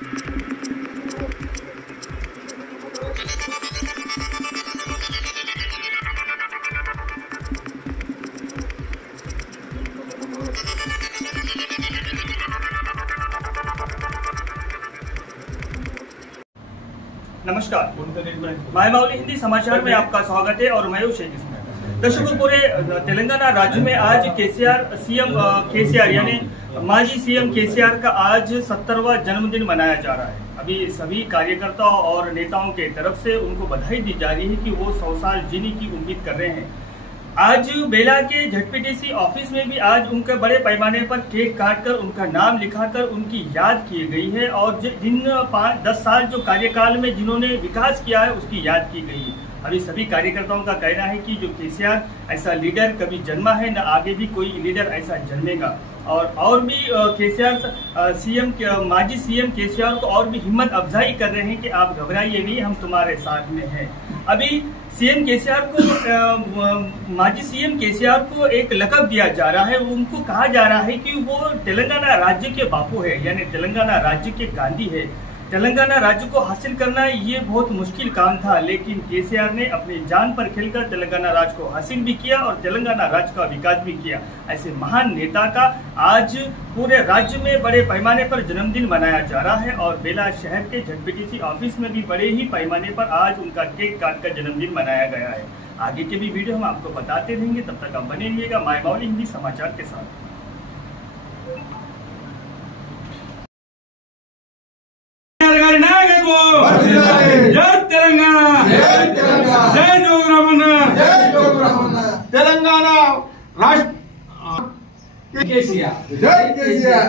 नमस्कार, माय माउली हिंदी समाचार में आपका स्वागत है और मैं हूं शेख इस्माइल। दर्शकों, पूरे तेलंगाना राज्य में आज सीएम केसीआर यानी माजी सीएम केसीआर का आज 70वां जन्मदिन मनाया जा रहा है। अभी सभी कार्यकर्ताओं और नेताओं के तरफ से उनको बधाई दी जा रही है कि वो 100 साल जीने की उम्मीद कर रहे हैं। आज बेला के झटपीटीसी ऑफिस में भी आज उनके बड़े पैमाने पर केक काटकर उनका नाम लिखाकर उनकी याद की गई है और जिन 5-10 साल जो कार्यकाल में जिन्होंने विकास किया है उसकी याद की गई है। अभी सभी कार्यकर्ताओं का कहना है कि जो केसीआर ऐसा लीडर कभी जन्मा है, न आगे भी कोई लीडर ऐसा जन्मेगा। और भी केसीआर माजी सीएम केसीआर को और भी हिम्मत अफजाई कर रहे हैं कि आप घबराइए नहीं, हम तुम्हारे साथ में हैं। अभी सीएम केसीआर को माजी सीएम केसीआर को एक लक़ब दिया जा रहा है। उनको कहा जा रहा है कि वो तेलंगाना राज्य के बापू है, यानी तेलंगाना राज्य के गांधी है। तेलंगाना राज्य को हासिल करना ये बहुत मुश्किल काम था, लेकिन केसीआर ने अपनी जान पर खेलकर तेलंगाना राज्य को हासिल भी किया और तेलंगाना राज्य का विकास भी किया। ऐसे महान नेता का आज पूरे राज्य में बड़े पैमाने पर जन्मदिन मनाया जा रहा है और बेला शहर के झटपीटीसी ऑफिस में भी बड़े ही पैमाने पर आज उनका केक काट कर जन्मदिन मनाया गया है। आगे के भी वीडियो हम आपको बताते रहेंगे, तब तक आप बने रहिएगा माय माउली हिंदी समाचार के साथ। जय तेलंगाना, जय जोगरामन्ना, तेलंगाना राष्ट्र केसीआर, जय केसीआर।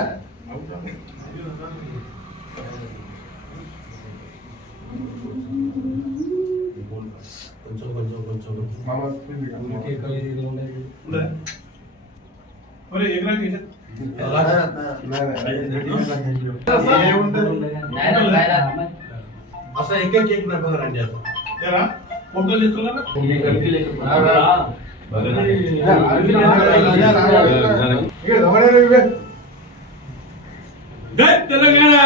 असा एक केक नका రండి आता तेरा फोटो लिखला ना जय तेलंगाना,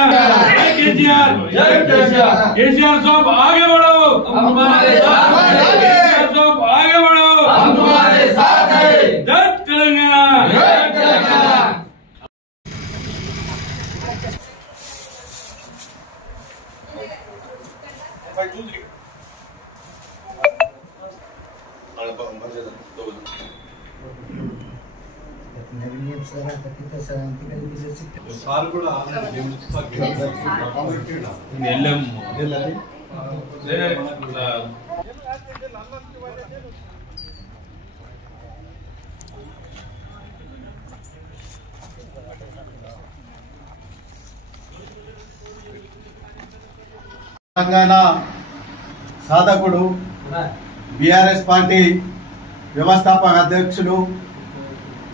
जय केसीआर, जय केसीआर। केसीआर साहब आगे बढ़ो, हम तुम्हारे साथ हैं। केसीआर साहब आगे बढ़ो, हम तुम्हारे साथ हैं। जय तेलंगाना, जय तेलंगाना। साल కూడా తెలంగాణ సాధకుడు, బీఆర్ఎస్ పార్టీ వ్యవస్థాపక అధ్యక్షులు,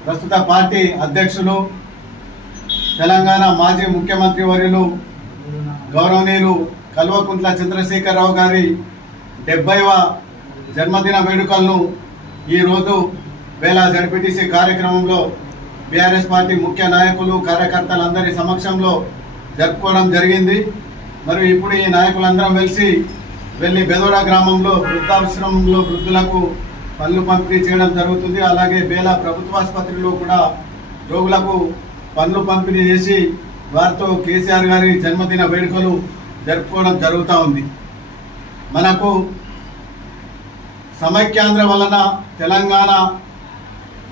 ప్రస్తుత పార్టీ అధ్యక్షులు, తెలంగాణ మాజీ ముఖ్యమంత్రి వర్యులు గౌరవనీయులు కల్వకుంట్ల చంద్రశేఖరరావు గారి 70వ జన్మదిన వేడుకలను ఈరోజు వేలా జడ్పీటీసీ కార్యక్రమంలో బీఆర్ఎస్ పార్టీ ముఖ్య నాయకులు కార్యకర్తలందరి సమక్షంలో జరుపుకోవడం జరిగింది। మరి ఇప్పుడు ఈ నాయకులందరం వెళ్ళి బెదోడ గ్రామంలో వృద్ధాశ్రమంలో వృద్ధులకు పనులు పంపిణీ చేయడం జరుగుతుంది। అలాగే బేలా ప్రభుత్వాసుపత్రిలో కూడా రోగులకు పనులు పంపిణీ చేసి వారితో కేసీఆర్ గారి జన్మదిన వేడుకలు జరుపుకోవడం జరుగుతూ ఉంది। మనకు సమైక్యాంధ్ర వలన తెలంగాణ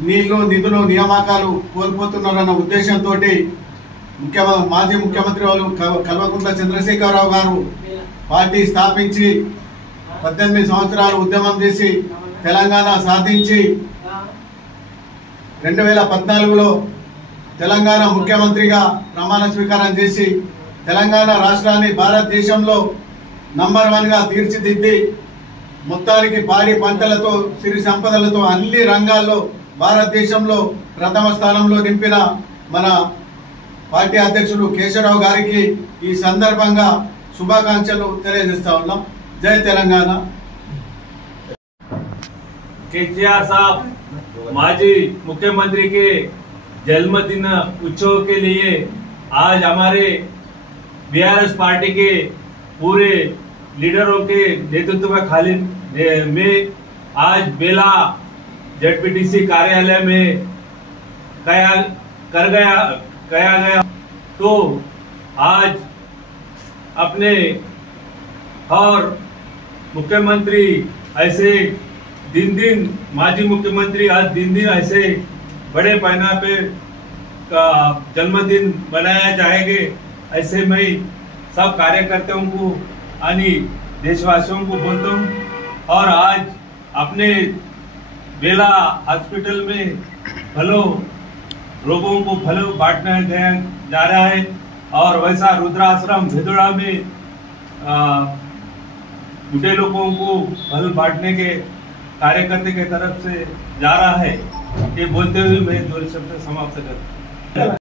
నీళ్లు నిధులు నియామకాలు కోల్పోతున్నారన్న ఉద్దేశంతో మాజీ ముఖ్యమంత్రి వాళ్ళు కల్వకుంట్ల చంద్రశేఖరరావు గారు పార్టీ స్థాపించి 18 సంవత్సరాలు ఉద్యమం చేసి తెలంగాణ సాధించి 2014లో తెలంగాణ ముఖ్యమంత్రిగా ప్రమాణ స్వీకారం చేసి తెలంగాణ రాష్ట్రాన్ని భారతదేశంలో నంబర్ 1గా తీర్చిదిద్ది మొత్తానికి పాడి పంటలతో సిరి సంపదలతో అన్ని రంగాల్లో భారతదేశంలో ప్రథమ స్థానంలో నింపిన మన పార్టీ అధ్యక్షుడు కేశవరావు గారికి ఈ సందర్భంగా శుభాకాంక్షలు తెలియజేస్తా ఉన్నాం। जय तेलंगाना। केसीआर साहब माजी मुख्यमंत्री के जन्मदिन उत्सव के लिए आज हमारे बीआरएस पार्टी के पूरे लीडरों के नेतृत्व में आज बेला जेडपीटीसी कार्यालय में कया गया। तो आज अपने और मुख्यमंत्री ऐसे दिन माजी मुख्यमंत्री आज दिन ऐसे बड़े पैमाने पे का जन्मदिन मनाया जाएंगे। ऐसे मैं सब कार्यकर्ताओं को आणि देशवासियों को बोलता हूँ। और आज अपने बेला हॉस्पिटल में भलो रोगों को भलो बांटने जा रहा है और वैसा रुद्राश्रम भेदोड़ा में बूढ़े लोगों को फल बांटने के कार्यकर्ता के तरफ से जा रहा है। ये बोलते हुए मैं 2 शब्द समाप्त करता हूँ।